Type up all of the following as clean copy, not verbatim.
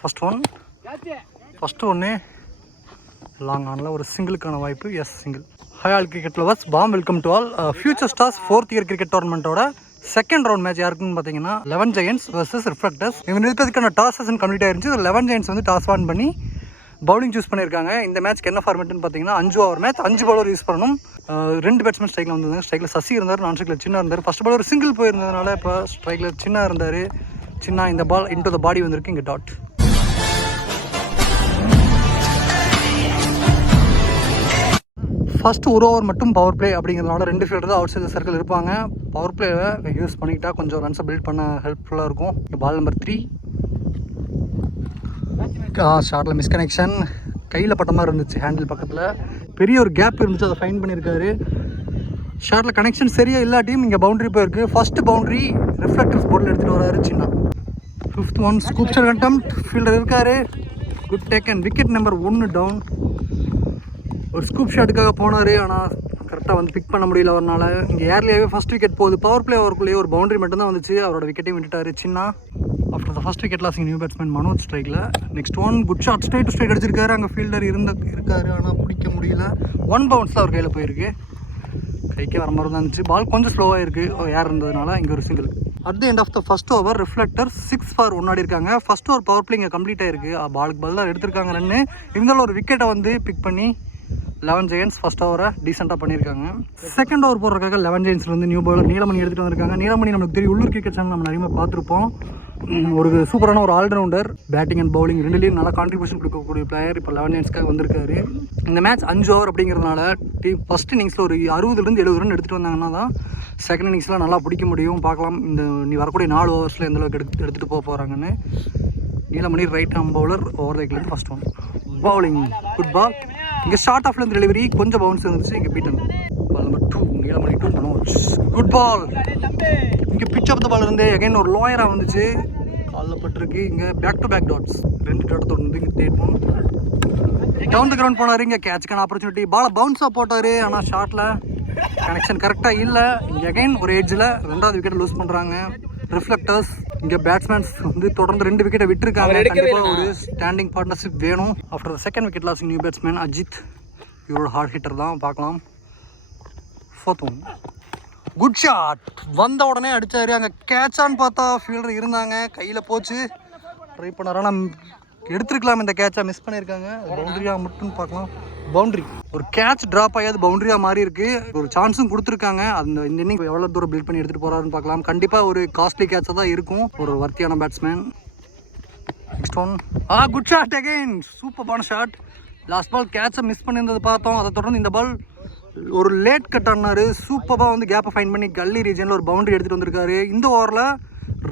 First ஒன்று long ஆனில் ஒரு சிங்கிளுக்கான வாய்ப்பு. Yes, single. Hi all cricket lovers, warm welcome to all. Future stars 4th year cricket டோர்னமெண்ட்டோட செகண்ட் ரவுண்ட் மேட்ச் யாருக்குன்னு பார்த்தீங்கன்னா 11 Giants vs ரிஃப்ளெக்டர்ஸ். இவங்க இருக்கிறதுக்கான டாஸ் செஷன் கம்ப்ளீட் ஆயிருந்துச்சு. 11 Giants வந்து டாஸ் ஆன் பண்ணி பவுலிங் சூஸ் பண்ணியிருக்காங்க. இந்த மேட்ச்க்கு என்ன ஃபார்மேட்னு பார்த்தீங்கன்னா 5 ஓவர் மேட்ச், 5 பவுலர் யூஸ் பண்ணணும். 2 பேட்ஸ்மேன் ஸ்ட்ரைக்கில் வந்திருந்தாங்க. ஸ்ட்ரைக்கில் சசி இருந்தார், நான் ஸ்ட்ரைக்கில் சின்ன இருந்தார். ஃபஸ்ட் பவுலர் சிங்கிள் போயிருந்ததுனால இப்போ ஸ்ட்ரைக்கில் சின்ன இருந்தார். சின்ன இந்த பால் இன்டு த பாடி வந்திருக்கு. இங்கே டாட். ஃபஸ்ட்டு ஒரு ஓவர் மட்டும் பவர் பிளே அப்படிங்கிறதுனால 2 ஃபீல்டர் தான் அவுட் சைட் சர்க்கிள் இருப்பாங்க. பவர் பிளேவை யூஸ் பண்ணிக்கிட்டால் கொஞ்சம் ரன்ஸை பில்ட் பண்ண ஹெல்ப்ஃபுல்லாக இருக்கும். பால் நம்பர் 3 ஷார்ட்டில் மிஸ்கனெக்ஷன். கையில் பட்ட மாதிரி இருந்துச்சு, ஹேண்டில் பக்கத்தில் பெரிய ஒரு கேப் இருந்துச்சு, அதை ஃபைன் பண்ணியிருக்காரு. ஷார்ட்டில் கனெக்ஷன் சரியாக இல்லாட்டியும் இங்கே பவுண்டரி போயிருக்கு. ஃபஸ்ட்டு பவுண்டரி ரிஃப்ளெக்டர்ஸ் போர்டில் எடுத்துகிட்டு வராரு சின்ன. 5th one scoop shot attempt. Fielder இருக்காரு. Good taken. Wicket number 1 down. ஒரு ஸ்கூப் ஷாட்டுக்காக போனார், ஆனால் கரெக்டாக வந்து பிக் பண்ண முடியல. அவரால் இங்கே ஏர்லியாகவே ஃபஸ்ட் விக்கெட் போகுது. பவர் பிளே ஓவருக்குள்ளேயே ஒரு பவுண்டரி மட்டும்தான் வந்துச்சு. அவரோட விக்கெட்டையும் விட்டுட்டார் சின்ன. After the first wicket losing new batsman Manoj ஸ்ட்ரைக்கில். Next one good shot, straight to straight அடிச்சிருக்காரு. அங்கே ஃபீல்டர் இருக்காரு, ஆனால் பிடிக்க முடியல. 1 பவுன்ஸ் தான் அவர் கையில் போயிருக்கு. கைக்கே வர மாதிரி தான் இருந்துச்சு. பால் கொஞ்சம் ஸ்லோவாக இருக்குது ஏர் இருந்ததுனால. இங்கே ஒரு single. At the end of the first over reflector 6 for 1 ஆடி இருக்காங்க. ஃபஸ்ட் ஓவர் பவர் பிளே இங்கே கம்ப்ளீட் ஆயிருக்கு. பாலுக்கு பால் தான் எடுத்திருக்காங்க ரன்னு. இருந்தாலும் ஒரு விக்கெட்டை வந்து பிக் பண்ணி 11 Giants ஃபஸ்ட் ஓவரை டீசெண்டாக பண்ணியிருக்காங்க. செகண்ட் ஓவர் போடுறதுக்காக 11 Giantsல வந்து நியூ பவுலர் நீலமணி எடுத்துகிட்டு வந்திருக்காங்க. நீலமணி நமக்கு தெரியும், உள்ளூர் கிரிக்கெட் சேனல் நம்ம நிறைய பார்த்துருப்போம். ஒரு சூப்பரான ஒரு ஆல்ரவுண்டர், பேட்டிங் அண்ட் பவுலிங் ரெண்டுலேயும் நல்லா கான்ட்ரிபியூஷன் கொடுக்கக்கூடிய பிளேயர். இப்போ 11 Giantsக்காக வந்திருக்காரு. இந்த மேட்ச் 5 ஓவர் அப்படிங்கிறதுனால ஃபஸ்ட் இன்னிங்ஸில் ஒரு 60 70 ரன் எடுத்துகிட்டு வந்தாங்கன்னா தான் செகண்ட் இன்னிங்ஸில் நல்லா பிடிக்க முடியும். பார்க்கலாம் இந்த வரக்கூடிய 4 ஓவர்ஸில் எந்தளவுக்கு எடுத்துகிட்டு போகிறாங்கன்னு. Neelamani right arm bowler. Over தைக்கிலேருந்து first one bowling. Good ball. இங்கே ஷார்ட் ஆஃப்லேருந்து டெலிவரி கொஞ்சம் பவுன்ஸ் இருந்துச்சு. இங்கே beaten. Ball number 2 Neelamani 2 Manoj. Good ball. இங்கே பிச் ஆஃப் த பால் இருந்து அகைன் ஒரு லோயராக வந்துச்சு, காலில் பட்டிருக்கு. இங்கே back to back dots, 2 dot தொடர்ந்து. இங்கே தேட்போம் டவுன் த கிரவுண்ட் போனார். இங்கே கேட்சுக்கான ஆப்பர்ச்சுனிட்டி. பாலை பவுன்ஸாக போட்டார், ஆனால் ஷார்ட்டில் கனெக்ஷன் கரெக்டாக இல்லை. இங்கே அகைன் ஒரு ஏஜில் 2வது விக்கெட் லூஸ் பண்ணுறாங்க ரிஃப்ளெக்டர்ஸ். இங்கே பேட்ஸ்மேன்ஸ் வந்து தொடர்ந்து 2 விக்கெட்டை விட்டுருக்காங்க. கண்டிப்பாக ஒரு ஸ்டாண்டிங் பார்ட்னர்ஷிப் வேணும். After the second wicket losing new batsman Ajith. இவரோட ஹார்ட் ஹிட்டர் தான், பார்க்கலாம். 4th one good shot. வந்த உடனே அடித்தார். அங்கே கேட்சான்னு பார்த்தா ஃபீல்டர் இருந்தாங்க, கையில் போச்சு. ட்ரை பண்ணார், ஆனால் எடுத்துருக்கலாம். இந்த கேட்சை மிஸ் பண்ணியிருக்காங்க. பவுண்டரியாக மட்டும் பார்க்கலாம். பவுண்டரி. ஒரு கேட்ச் ட்ராப் ஆகியது பவுண்டரியாக மாறி இருக்குது. ஒரு சான்ஸும் கொடுத்துருக்காங்க. இந்த இன்னிங் எவ்வளோ தூரம் பில்ட் பண்ணி எடுத்துகிட்டு போகிறாருன்னு பார்க்கலாம். கண்டிப்பாக ஒரு காஸ்ட்லி கேட்சாக தான் இருக்கும். ஒரு வர்த்தியான batsman. Next one good shot again. சூப்பரான ஷாட். லாஸ்ட் பால் கேட்சை மிஸ் பண்ணியிருந்தது பார்த்தோம். அதை தொடர்ந்து இந்த பால் ஒரு லேட் கட் ஆனார். சூப்பராக வந்து கேப்பை ஃபைன் பண்ணி கல்லி ரீஜனில் ஒரு பவுண்டரி எடுத்துகிட்டு வந்திருக்காரு. இந்த ஓவரில்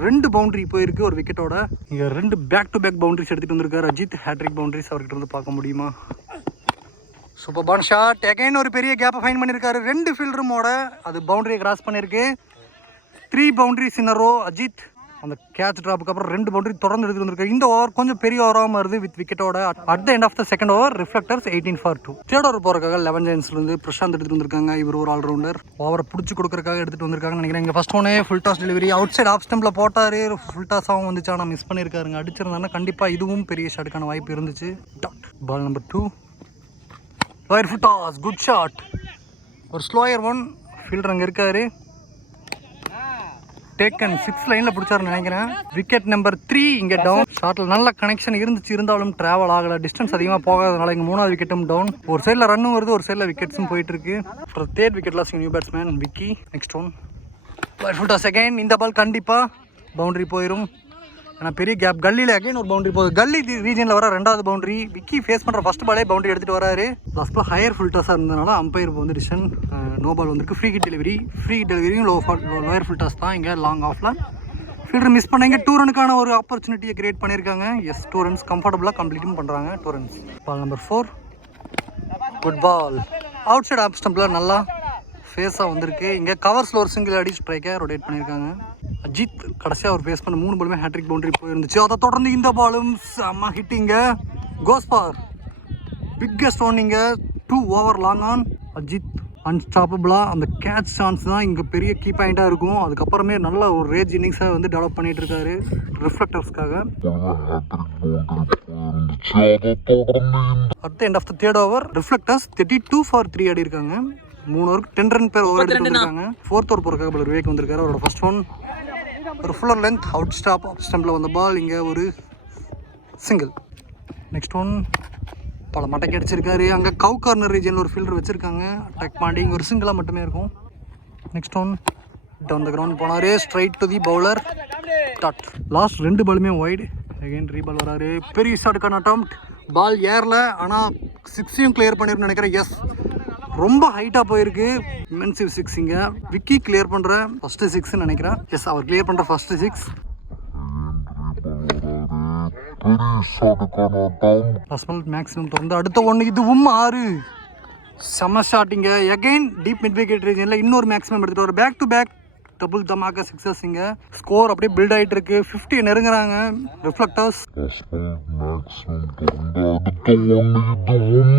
2 பவுண்டரி போயிருக்கு ஒரு விக்கெட்டோட. இங்கே 2 பேக் டு பேக் பவுண்டரிஸ் எடுத்துகிட்டு வந்திருக்காரு அஜித். ஹேட்ரிக் பவுண்டரிஸ் அவர்கிட்ட வந்து பார்க்க முடியுமா? சூப்பர்பான் ஷாட். அகைன் ஒரு பெரிய கேப்பை ஃபைன் பண்ணியிருக்காரு. 2 ஃபீல்டருமோட அது பவுண்டரியை கிராஸ் பண்ணியிருக்கு. 3 boundaries in a row Ajith. அந்த கேட்ச் ட்ராப்புக்கு அப்புறம் 2 பவுண்டரி தொடர்ந்து எடுத்துகிட்டு வந்திருக்காரு. இந்த ஓவர் கொஞ்சம் பெரிய ஓவராக வருது வித் விக்கெட்டோட. At the end of the second over reflectors 18 for 2. Third over போகிறக்காக 11 Giantsலேருந்து பிரசாந்த் எடுத்துகிட்டு வந்திருக்காங்க. இவர் ஒரு ஆல்ரவுண்டர். ஓவரை பிடிச்சி கொடுக்கறதுக்காக எடுத்துகிட்டு வந்திருக்காங்கன்னு நினைக்கிறேன். இங்கே ஃபஸ்ட் ஒன்னே full toss delivery. Outside off ஸ்டம்பில் போட்டார். ஃபுல் டாஸாகவும் வந்துச்சு, ஆனால் மிஸ் பண்ணியிருக்காருங்க. அடிச்சிருந்தாங்கன்னா கண்டிப்பாக இதுவும் பெரிய ஷாட்டுக்கான வாய்ப்பு இருந்துச்சு. Dot. Ball number 2 lower full toss. Good shot. ஒரு ஸ்லோயர் ஒன். ஃபீல்டர் அங்கே இருக்காரு. டேக்கன் 6 லைனில் பிடிச்சாருன்னு நினைக்கிறேன். விக்கெட் நம்பர் 3 இங்கே டவுன். ஷார்ட்டில் நல்ல கனெக்ஷன் இருந்துச்சு, இருந்தாலும் ட்ராவல் ஆகலை. டிஸ்டன்ஸ் அதிகமாக போகாதனால இங்கே 3வது விக்கெட்டும் டவுன். ஒரு சைடில் ரன்னும் வருது, ஒரு சைடில் விக்கெட்ஸும் போயிட்டு இருக்கு. அப்புறம் third wicket loss new batsman Vicky. Next one full toss again. இந்த பால் கண்டிப்பாக பவுண்டரி போயிடும். ஆனால் பெரிய கேப். கல்லியில் அகைன் ஒரு பவுண்டரி போகுது. கல்லி ரீஜனில் வர 2வது பவுண்டரி. விக்கி ஃபேஸ் பண்ணுற ஃபஸ்ட் பாலே பவுண்டரி எடுத்துகிட்டு வராரு. லாஸ்ட் பால் ஹையர் ஃபுல் டாஸாக இருந்ததுனால அம்பையர் வந்து டிசிஷன் நோ பால் வந்திருக்கு. Free hit delivery. ஃப்ரீ டெலிவரியும் லோயர் ஃபுல் டாஸ் தான். இங்கே லாங் ஆஃபில் ஃபீல்டர் மிஸ் பண்ணாங்க. 2 ரனுக்கான ஒரு ஆப்பர்ச்சுனிட்டியை கிரியேட் பண்ணியிருக்காங்க. எஸ், 2 runs கம்ஃபர்டபுளாக கம்ப்ளீட்டும் பண்ணுறாங்க. 2 runs. Ball number 4 good ball. Outside off ஸ்டம்பில் நல்லா ஃபேஸாக வந்திருக்கு. இங்கே கவர்ஸில் ஒரு சிங்கிள் அடி ஸ்ட்ரைக்கை ரொட்டேட் பண்ணியிருக்காங்க. அஜித் கடைசியாக அவர் ஃபேஸ் பண்ண 3 பாலுமே ஹேட்ரிக் பவுண்டரி போயிருந்துச்சு. அதை தொடர்ந்து இந்த பாலும் செம்ம ஹிட்டிங்க. கோஸ்பார் பிக்கஸ்ட் ஒன். இங்கே 2 ஓவர் லாங் ஆன். அஜித் அன்ஸ்டாப்பபிளாக அந்த கேட்ச் சான்ஸ் தான் இங்கே பெரிய கீ பாயிண்ட்டாக இருக்கும். அதுக்கப்புறமே நல்ல ஒரு ரேஜ் இன்னிங்ஸை வந்து டெவலப் பண்ணிட்டு இருக்காரு ரிஃப்ளெக்டர்ஸ்க்காக. At the end of the third over reflectors 32 for 3 ஆடி இருக்காங்க. 3 ஓவருக்கு 10 ரன் பேர் ஓவர் எடுத்து வந்திருக்காங்க. ஃபோர்த் ஓவர் போகிறக்காக பலர் விவேக் வந்திருக்காரு. அவரோட ஃபர்ஸ்ட் ஒன் ஒரு fuller length out stop off ஸ்டம்பில் வந்த பால். இங்கே ஒரு சிங்கிள். நெக்ஸ்ட் ஒன் பல மட்டைக்கு அடிச்சிருக்காரு. அங்கே கவ் கார்னர் ரீஜனில் ஒரு ஃபீல்டர் வச்சுருக்காங்க. அட்டாக் பாண்டி இங்கே ஒரு சிங்கிளாக மட்டுமே இருக்கும். Next one down the ground போனார். Straight to the bowler dot. Last 2 பாலுமே ஒய்டு. அகைன் ரீபால் வராரு. பெரிய ஷாட்டுக்கான அட்டம்ப்ட். பால் ஏரில் ஆனால் 6ஐயும் கிளியர் பண்ணிருன்னு நினைக்கிறேன். எஸ், ரொம்ப ஹைட்டாக போயிருக்கு. இமென்சிவ் 6 இங்கே விக்கி கிளியர் பண்ணுற ஃபஸ்ட்டு 6ன்னு நினைக்கிறேன். எஸ், அவர் கிளியர் பண்ணுற ஃபஸ்ட்டு 6. மேக்ஸிமம் தொடர்ந்து அடுத்த ஒன்று இதுவும் 6. செம ஷாட்டிங்க. எகைன் டீப் மிட் விக்கெட் ரீஜனில் இன்னொரு மேக்ஸிமம் எடுத்துகிட்டு வர. பேக் டு பேக் டபுள் தமாக்கா 6s. இங்கே ஸ்கோர் அப்படியே பில்ட் ஆகிட்டு இருக்கு. 50 நெருங்குறாங்க ரிஃப்ளெக்டர்ஸ்.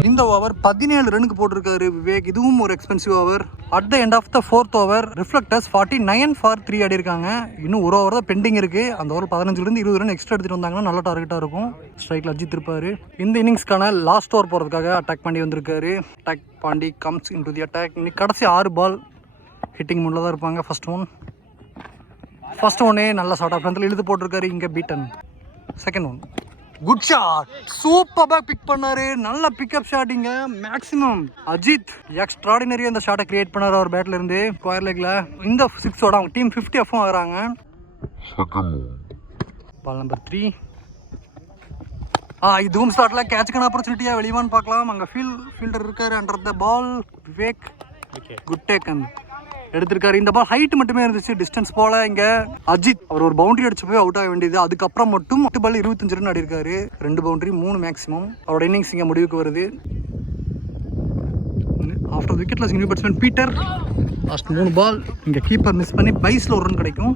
இந்த ஓவர் 17 ரனுக்கு போட்டிருக்காரு விவேக். இதுவும் ஒரு expensive over. At the end of the 4th over reflectors 49 for 3 ஆடி இருக்காங்க. இன்னும் ஒரு ஓவர் தான் பெண்டிங் இருக்கு. அந்த ஓவர் 15லேருந்து 20 ரன் எக்ஸ்ட்ரா எடுத்துட்டு வந்தாங்கன்னா நல்ல டார்கெட்டாக இருக்கும். ஸ்ட்ரைக்கில் அஜித் இருப்பாரு. இந்த இன்னிங்ஸ்க்கான லாஸ்ட் ஓவர் போகிறதுக்காக அட்டாக் பாண்டி வந்திருக்காரு. Attack Pandi comes in to the attack. இன்னைக்கு கடைசி 6 பால் ஹிட்டிங் மூடில் தான் இருப்பாங்க. ஃபர்ஸ்ட் ஒன்னே நல்ல ஷாட் ஆஃப் ஃப்ரண்ட்டில் இழுத்து போட்டிருக்காரு. இங்கே beaten. Second one good shot. சூப்பராக பிக் பண்ணாரு. நல்ல பிக்கப் ஷாட். இங்கே மேக்ஸிமம் அஜித் எக்ஸ்ட்ராடினரி அந்த ஷாட்டை கிரியேட் பண்ணார் அவர் பேட்ல இருந்து ஸ்கொயர் லெக்ல. இந்த 6ஓட அவங்க டீம் 50 எஃப்பும் ஆகிறாங்க. Ball number 3. இதுவும் ஸ்டார்ட்ல கேட்சுக்கான ஆப்பர்ச்சுனிட்டியாக வெளிவான்னு பார்க்கலாம். அங்கே ஃபீல்டர் இருக்காரு. Under the ball Vivek good taken எடுத்திருக்காரு. இந்த பால் ஹைட் மட்டுமே இருந்துச்சு, டிஸ்டன்ஸ் போல. இங்க அஜித் அவர் ஒரு பவுண்டரி அடிச்சு போய் அவுட் ஆக வேண்டியது. அதுக்கப்புறம் மட்டும் 8 பால் 25 ரன் ஆடி இருக்காரு. 2 பவுண்டரி 3 மேக்ஸிமம். அவரோட இன்னிங்ஸ் இங்கே முடிவுக்கு வருது. After wicketless new batsman Peter. Last 3 பால் இங்கே கீப்பர் மிஸ் பண்ணி பைஸில் ஒரு ரன் கிடைக்கும்.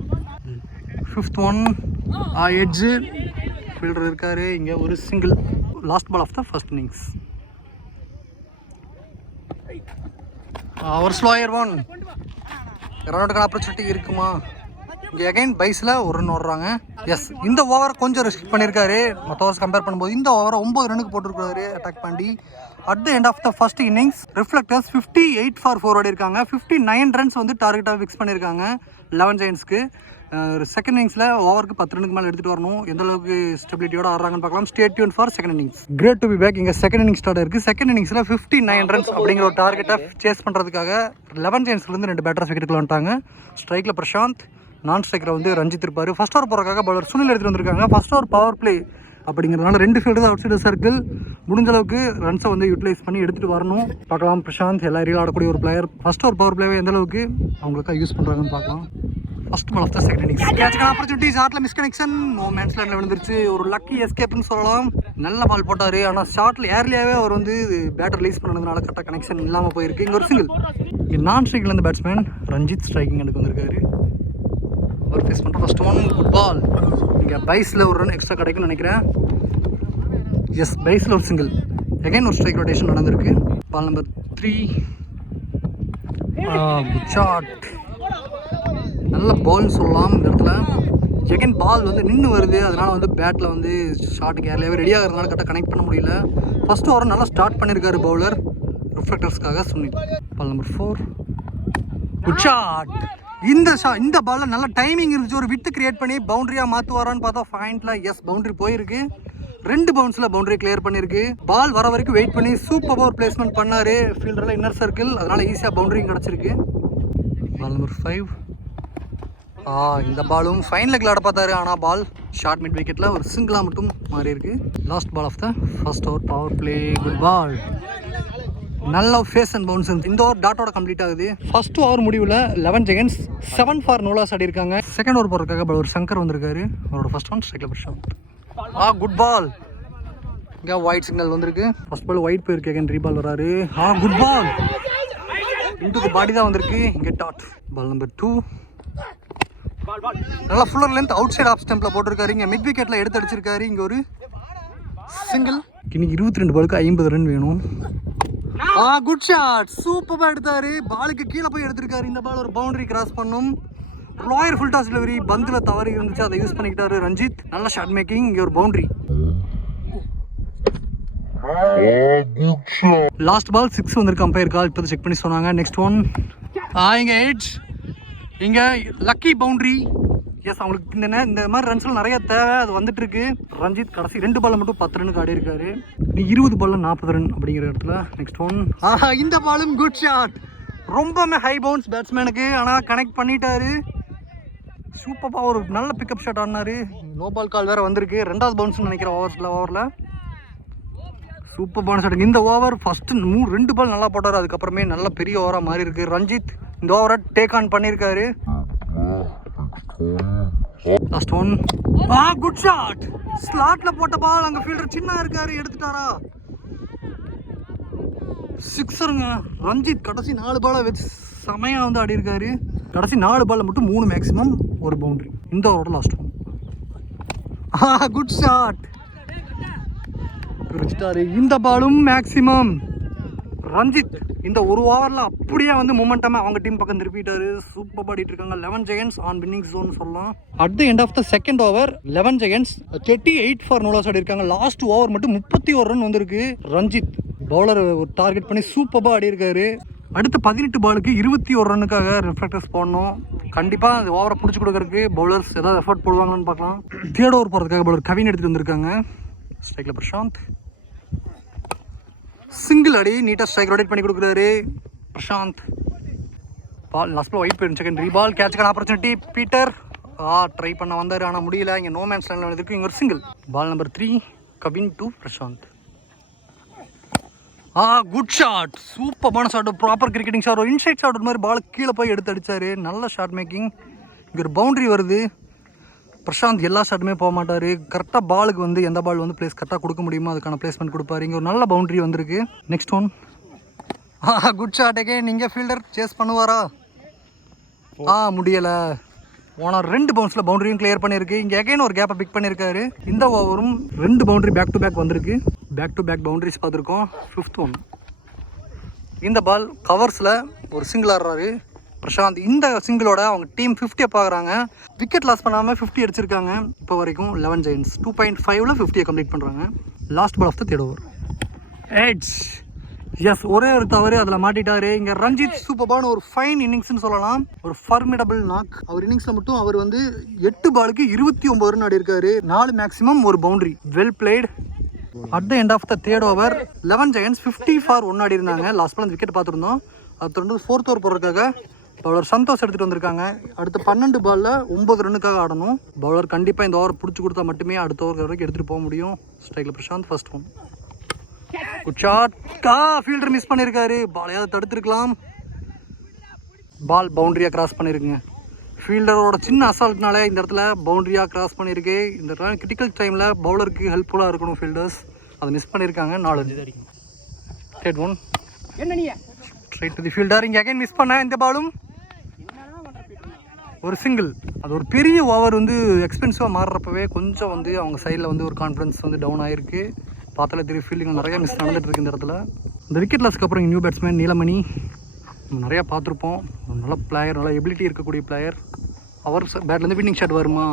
5th ஒன் எட்ஜ் ஃபீல்டர் இருக்காரு. இங்கே ஒரு single. Last ball of the first innings. அவர் ஸ்லோயர் ஒன். ரன்அவுட்டுக்கான ஆப்பர்ச்சுனிட்டி இருக்குமா? இங்கே அகைன் பைஸில் ஒரு ரன் ஓடுறாங்க. எஸ், இந்த ஓவரை கொஞ்சம் ரெஸ்ட்ரிக்ட் பண்ணியிருக்காரு மற்ற ஓவர்ஸ் கம்பேர் பண்ணும்போது. இந்த ஓவரை 9 ரனுக்கு போட்டிருக்காரு attack Pandi. At the end of the first innings reflectors 58 for 4 ஆடி இருக்காங்க. 59 ரன்ஸ் வந்து டார்கெட்டாக ஃபிக்ஸ் பண்ணியிருக்காங்க 11 ஜெயின்ஸ்க்கு. செகண்ட் இன்னிங்ஸில் ஓவருக்கு 10 ரனுக்கு மேலே எடுத்துகிட்டு வரணும். எந்த அளவுக்கு ஸ்டெபிலிட்டியோட ஆடுறாங்கன்னு பார்க்கலாம். Stay tuned for second innings. Great to be back. இங்கே செகண்ட் இன்னிங்ஸ் ஸ்டார்ட் இருக்குது. செகண்ட் இன்னிங்ஸில் 59 ரன்ஸ் அப்படிங்கிற ஒரு டார்கெட்டை சேஸ் பண்ணுறதுக்காக 11 ஜெயின்ஸ்லேருந்து 2 பேட்டர்ஸ் விக்கெட்டுக்குள்ள வந்துட்டாங்க. ஸ்ட்ரைக்கில் பிரசாந்த், நான் ஸ்ட்ரைக்கரை வந்து ரஞ்சித் இருப்பார். ஃபர்ஸ்ட் ஓவர் போகிறக்காக பவுலர் சுனில் எடுத்துகிட்டு வந்திருக்காங்க. ஃபர்ஸ்ட் ஓவர் பவர் பிளே அப்படிங்கிறதுனால 2 ஃபீல்டு அவுட் சைடு சர்க்கிள். முடிஞ்ச அளவுக்கு ரன்ஸை வந்து யூட்டிலைஸ் பண்ணி எடுத்துகிட்டு வரணும். பார்க்கலாம் பிரசாந்த் எல்லா ஏரியாவில் ஆடக்கூடிய ஒரு பிளேயர். ஃபர்ஸ்ட் ஓவர் பவர் பிளேவை எந்த அளவுக்கு அவங்களுக்காக யூஸ் பண்ணுறாங்கன்னு பார்க்கலாம். First ball of the second innings. கேட்சுக்கான ஆப்பர்ச்சுனிட்டி. ஷாட்டில் மிஸ் கனெக்ஷன். நோ மேன்ஸ் லைனில் விழுந்துருச்சு. ஒரு லக்கி எஸ்கேப்னு சொல்லலாம். நல்ல பால் போட்டார். ஆனால் ஷாட்டில் ஏர்லியாகவே அவர் வந்து பேட்டர் ரிலீஸ் பண்ணதுனால கரெக்டாக கனெக்ஷன் இல்லாமல் போயிருக்கு. இங்கே ஒரு சிங்கிள். இங்கே நான் ஸ்ட்ரைக்கில் பேட்ஸ்மேன் ரஞ்சித் ஸ்ட்ரைக்கிங் எடுத்து வந்திருக்காரு. அவர் ஃபேஸ் பண்ணுற ஃபர்ஸ்ட் ஒன் குட் பால். இங்கே பைஸில் ஒரு ரன் எக்ஸ்ட்ரா கிடைக்கும்னு நினைக்கிறேன். எஸ், பைஸில் ஒரு சிங்கிள். அகைன் ஒரு ஸ்ட்ரைக் ரொட்டேஷன் நடந்திருக்கு. Ball number 3. Good shot. நல்ல பால்னு சொல்லலாம் இந்த இடத்துல. செகண்ட் பால் வந்து நின்று வருது. அதனால் வந்து பேட்டில் வந்து ஷாட்டுக்கு ஏர்லியாகவே ரெடி ஆகிறதுனால கரெக்டாக கனெக்ட் பண்ண முடியல. ஃபர்ஸ்ட் ஓவர் நல்லா ஸ்டார்ட் பண்ணியிருக்காரு பவுலர் ரிஃப்ளெக்டர்ஸ்க்காக Sunil. Ball number 4 good shot. இந்த பாலில் நல்ல டைமிங் இருந்துச்சு. ஒரு விட்டு கிரியேட் பண்ணி பவுண்டரியாக மாற்றுவாரான்னு பார்த்தா பாயிண்டில் எஸ் பவுண்டரி போயிருக்கு. 2 பவுன்ஸில் பவுண்டரி கிளியர் பண்ணியிருக்கு. பால் வர வரைக்கும் வெயிட் பண்ணி சூப்பர் ஓவர் பிளேஸ்மெண்ட் பண்ணார் ஃபீல்டரில் இன்னர் சர்க்கிள். அதனால் ஈஸியாக பவுண்டரியும் கிடச்சிருக்கு. Ball number 5. இந்த பாலும் ஃபைன் லெக்கில் ஆட பார்த்தாரு. ஆனால் பால் ஷார்ட் மிட் விக்கெட்டில் ஒரு சிங்கிளாக மட்டும் மாறி இருக்கு. Last ball of the first over power play good ball. நல்ல ஃபேஸ் அண்ட் பவுன்ஸ். இந்த ஓவர் டாட்டோட கம்ப்ளீட் ஆகுது. ஃபர்ஸ்ட் ஓவர் முடிவில் 11 செகண்ட்ஸ் 7 for no loss ஆடி இருக்காங்க. செகண்ட் ஓவர் போகிறதுக்காக ஒரு சங்கர் வந்திருக்காரு. அவரோட ஃபர்ஸ்ட் ஒன் ஸ்ட்ரைக்கில் பிரசாந்த். Good ball. இங்கே ஒயிட் சிக்னல் வந்திருக்கு. ஃபர்ஸ்ட் பால் ஒயிட் போயிருக்கு. அகைன் ரீபால் வராரு. Good ball. இன்டு தி பாடி தான் வந்திருக்கு. இங்கே டாட். Ball number 2. நல்லா fuller length outside off ஸ்டம்பில் போட்டிருக்காரு. இங்கே மிட் விக்கெட்டில் எடுத்து அடிச்சிருக்காரு. இங்கே ஒரு சிங்கிள். இன்னைக்கு 22 பாலுக்கு 50 ரன் வேணும். குட் ஷாட், சூப்பராக எடுத்தாரு. பாலுக்கு கீழே போய் எடுத்திருக்காரு. இந்த பால் ஒரு பவுண்டரி கிராஸ் பண்ணும். லாயர் ஃபுல் டாஸ் டெலிவரி, பந்தில் தவறி இருந்துச்சு, அதை யூஸ் பண்ணிக்கிட்டாரு ரஞ்சித். நல்ல ஷாட் மேக்கிங். இங்கே ஒரு பவுண்டரி. லாஸ்ட் பால் 6 வந்திருக்கு. அம்பையர் கால் இப்போ செக் பண்ணி சொன்னாங்க. நெக்ஸ்ட் ஒன் இங்கே 8. இங்கே லக்கி பவுண்டரி. எஸ், அவங்களுக்கு இந்த மாதிரி ரன்ஸ்லாம் நிறைய தேவை, அது வந்துட்டு இருக்கு. ரஞ்சித் கடைசி 2 பால்ல மட்டும் 10 ரனுக்கு ஆடி இருக்காரு. 20 பால்ல 40 ரன் அப்படிங்கிற இடத்துல. நெக்ஸ்ட் ஒன் இந்த பாலும் குட் ஷாட். ரொம்பவுமே ஹை பவுன்ஸ் பேட்ஸ்மேனுக்கு, ஆனால் கனெக்ட் பண்ணிட்டாரு. சூப்பராக ஒரு நல்ல பிக்கப் ஷாட் ஆடினாரு. நோ பால் கால் வேற வந்திருக்கு. 2வது பவுன்ஸ் நினைக்கிறேன் ஓவரில். Super bounce shot. இந்த ஓவர் ஃபர்ஸ்ட் 2 பால் நல்லா போட்டார். அதுக்கப்புறமே நல்ல பெரிய ஓவராக மாறி இருக்கு. ரஞ்சித் இந்த ஓவரை டேக் ஆன் பண்ணியிருக்காரு. Last one good shot. ஸ்லாட்ல போட்ட பால், அங்கே ஃபீல்டர் சின்ன இருக்காரு, எடுத்துட்டாரா? சிக்ஸருங்க. ரஞ்சித் கடைசி 4 பாலை வச்சு செமையாக வந்து ஆடி இருக்காரு. கடைசி 4 பால்ல மட்டும் 3 மேக்ஸிமம், ஒரு பவுண்டரி. இந்த ஓவரோட லாஸ்ட் ஒன் குட் ஷாட். இந்த பாலும் மேக்ஸிமம். ரஞ்சித் இந்த ஒரு ஓவரில் அப்படியே வந்து மொமெண்டமாக அவங்க டீம் பக்கம் திருப்பிட்டாரு. சூப்பர் பாடிட்டு இருக்காங்க. 11 ஜெயன்ஸ் ஆன் வின்னிங் ஜோன் சொல்லலாம். At the end of the second over 11 giants 38 for no loss ஆடி இருக்காங்க. லாஸ்ட் ஓவர் மட்டும் 31 ரன் வந்திருக்கு. ரஞ்சித் பவுலர் டார்கெட் பண்ணி சூப்பராக ஆடி இருக்காரு. அடுத்த 18 பாலுக்கு 21 ரன்னுக்காக ரிஃப்ளெக்டர்ஸ் போடணும். கண்டிப்பாக அந்த ஓவரை பிடிச்சி கொடுக்கறதுக்கு பவுலர்ஸ் ஏதாவது எஃபர்ட் போடுவாங்கன்னு பார்க்கலாம். 3rd ஓவர் போகிறதுக்காக பவுலர் கவின் எடுத்துகிட்டு வந்திருக்காங்க. ஸ்ட்ரைக்கில் பிரசாந்த் சிங்கிள் அடி, நீட்டாக ஸ்ட்ரைக் ரொட்டேட் பண்ணி கொடுக்குறாரு பிரசாந்த். பால் லாஸ்ட்டில் ஒயிட் போயிடும். செகண்டரி பால், கேட்சுக்கான ஆப்பர்ச்சுனிட்டி. பீட்டர் ட்ரை பண்ண வந்தார், ஆனால் முடியல. இங்கே நோ மேன்ஸ் லைனில் வந்துருக்கு. இங்கே ஒரு single. Ball number 3 Kavin to Prashanth. Good shot. சூப்பரான ஷாட். Proper cricketing shot. ஒரு இன்சைட் ஷாட் மாதிரி பால் கீழே போய் எடுத்து அடித்தார். நல்ல ஷாட் மேக்கிங். இங்கே ஒரு பவுண்டரி வருது. பிரசாந்த் எல்லா ஷாட்டுமே போக மாட்டார். கரெக்டாக பாலுக்கு வந்து எந்த பால் வந்து பிளேஸ் கரெக்டாக கொடுக்க முடியுமோ அதுக்கான பிளேஸ்மெண்ட் கொடுப்பாரு. இங்கே ஒரு நல்ல பவுண்டரி வந்திருக்கு. Next one good shot. Again இங்கே ஃபீல்டர் சேஸ் பண்ணுவாரா? முடியலை. ஓனர் 2 பவுன்ஸில் பவுண்டரியும் கிளியர் பண்ணியிருக்கு. இங்கே அகைன் ஒரு கேப்பை பிக் பண்ணியிருக்காரு. இந்த ஓவரும் 2 பவுண்டரி பேக் டு பேக் வந்திருக்கு. பேக் டு பேக் பவுண்டரிஸ் பார்த்துருக்கோம். 5th one. இந்த பால் கவர்ஸில் ஒரு சிங்கிள் ஆடுறாரு பிரசாந்த். இந்த சிங்கிளோட அவங்க டீம் 50 பார்க்குறாங்க. விக்கெட் லாஸ் பண்ணாமல் 50 அடிச்சிருக்காங்க இப்போ வரைக்கும். 11 ஜெயின்ஸ் 2.5ல் 50 கம்ப்ளீட் பண்ணுறாங்க. Last ball of the 3rd over. Yes, ஒரே ஒரு தவறு, அதில் மாட்டிட்டாரு. இங்கே ரஞ்சித் சூப்பரான ஒரு ஃபைன் இன்னிங்ஸ்னு சொல்லலாம். ஒரு ஃபர்மிடபிள் நாக். அவர் இன்னிங்ஸில் மட்டும் அவர் வந்து 8 பாலுக்கு 29 ரன் ஆடி இருக்காரு. 4 மேக்ஸிமம், ஒரு boundary. Well played. At the end of the 3rd over 11 giants 50 for 1 ஆடி இருந்தாங்க. லாஸ்ட் பால் அந்த விக்கெட் பார்த்துருந்தோம். அது தொடர்ந்து 4th ஓவர் போடுறதுக்காக பவுலர் சந்தோஷ் எடுத்துகிட்டு வந்திருக்காங்க. அடுத்த 12 பாலில் 9 ரன்னுக்காக ஆடணும். பவுலர் கண்டிப்பாக இந்த ஓவர் பிடிச்சி கொடுத்தா மட்டுமே அடுத்த ஓவர் வரைக்கும் எடுத்துகிட்டு போக முடியும். ஸ்ட்ரைக்கில் Prashanth. First one good shot. Fielder miss பண்ணியிருக்காரு. பாலையாவது தடுத்துருக்கலாம். பால் பவுண்டரியாக கிராஸ் பண்ணியிருக்குங்க. ஃபீல்டரோட சின்ன அசால்ட்னால இந்த இடத்துல பவுண்டரியாக கிராஸ் பண்ணியிருக்கு. இந்த கிரிட்டிக்கல் டைமில் பவுலருக்கு ஹெல்ப்ஃபுல்லாக இருக்கணும் ஃபீல்டர்ஸ். அதை மிஸ் பண்ணியிருக்காங்க. 4 3rd one straight to the fielder. இங்கே அகைன் மிஸ் பண்ண. இந்த பாலும் ஒரு சிங்கிள். அது ஒரு பெரிய ஓவர் வந்து எக்ஸ்பென்சிவாக மாறுறப்பவே கொஞ்சம் வந்து அவங்க சைடில் வந்து ஒரு கான்ஃபிடன்ஸ் வந்து டவுன் ஆகிருக்கு. பார்த்தாலே தெரியும் ஃபீல்டிங் நிறையா மிஸ் நடந்துட்டு இருக்கு இந்த இடத்துல. இந்த விக்கெட் லாஸ்க்கு அப்புறம் நியூ பேட்ஸ்மேன் நீலமணி நம்ம நிறையா பார்த்துருப்போம். நல்ல பிளேயர், நல்ல எபிலிட்டி இருக்கக்கூடிய பிளேயர். அவர் பேட்லேருந்து வின்னிங் ஷாட் வருமா?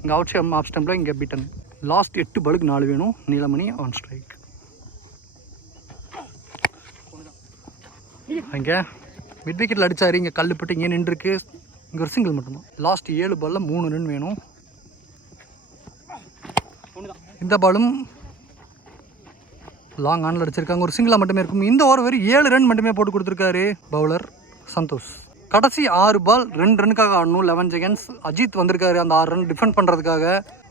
இங்கே அவுட் ஆஃப் ஸ்டம்பில் இங்கே பீட்டன். லாஸ்ட் 8 பாலுக்கு 4 வேணும். நீலமணி ஆன் ஸ்ட்ரைக். இங்கே மிட் விக்கெட்டில் அடித்தார். இங்கே கல்லுப்பட்டு இங்கே நின்றுருக்கு. இங்கே ஒரு சிங்கிள் மட்டும்தான். லாஸ்ட் 7 பாலில் 3 ரன் வேணும். இந்த பாலும் லாங் ஆனில் அடிச்சிருக்காங்க. ஒரு சிங்கிளாக மட்டுமே இருக்கும். இந்த ஓவர் வெறும் 7 ரன் மட்டுமே போட்டு கொடுத்துருக்காரு பவுலர் சந்தோஷ். கடைசி 6 பால் 2 ரன்னுக்காக ஆடணும். 11 செகண்ட்ஸ். அஜித் வந்திருக்காரு அந்த 6 ரன் டிஃபெண்ட் பண்ணுறதுக்காக.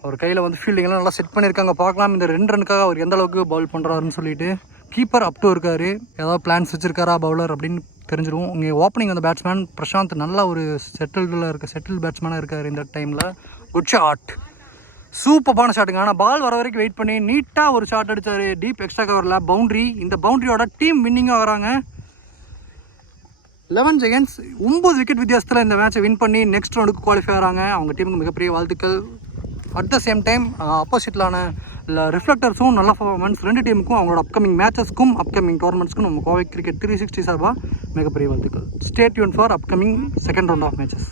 அவர் கையில் வந்து ஃபீல்டிங்கெல்லாம் நல்லா செட் பண்ணியிருக்காங்க. பார்க்கலாம் இந்த 2 ரன்னுக்காக அவர் எந்த அளவுக்கு பவுல் பண்ணுறாருன்னு சொல்லிட்டு. கீப்பர் அப் டு இருக்காரு. ஏதாவது பிளான்ஸ் வச்சிருக்காரா பவுலர் அப்படின்னு தெரிஞ்சிடும். இங்கே ஓப்பனிங் அந்த பேட்ஸ்மேன் பிரசாந்த் நல்ல ஒரு செட்டில் பேட்ஸ்மேனாக இருக்கார் இந்த டைமில். Good shot. சூப்பரான ஷாட்டுங்க. ஆனால் பால் வர வரைக்கும் வெயிட் பண்ணி நீட்டாக ஒரு ஷாட் அடித்தார். டீப் எக்ஸ்ட்ரா கவரில் பவுண்ட்ரி. இந்த பவுண்ட்ரியோட டீம் வின்னிங்காக வராங்க. 11 செகண்ட்ஸ் 9 விக்கெட் வித்தியாசத்தில் இந்த மேட்சை வின் பண்ணி நெக்ஸ்ட் ரவுண்டுக்கு குவாலிஃபை ஆகிறாங்க. அவங்க டீமுக்கு மிகப்பெரிய வாழ்த்துக்கள். அட் த சேம் டைம் ஆப்போசிட்லான இல்லை ரிஃப்ளெக்டர்ஸும் நல்ல பர்ஃபார்மன்ஸ். 2 டீமுக்கும் அவங்களோட அப்கமிங் மேட்சஸ்க்கும் அப்கமிங் டோர்னமெண்ட்ஸ்க்கும் நம்ம கோவை கிரிக்கெட் 360 சார்பாக மிகப்பெரிய வாழ்த்துக்கள். Stay tuned for upcoming second round of matches.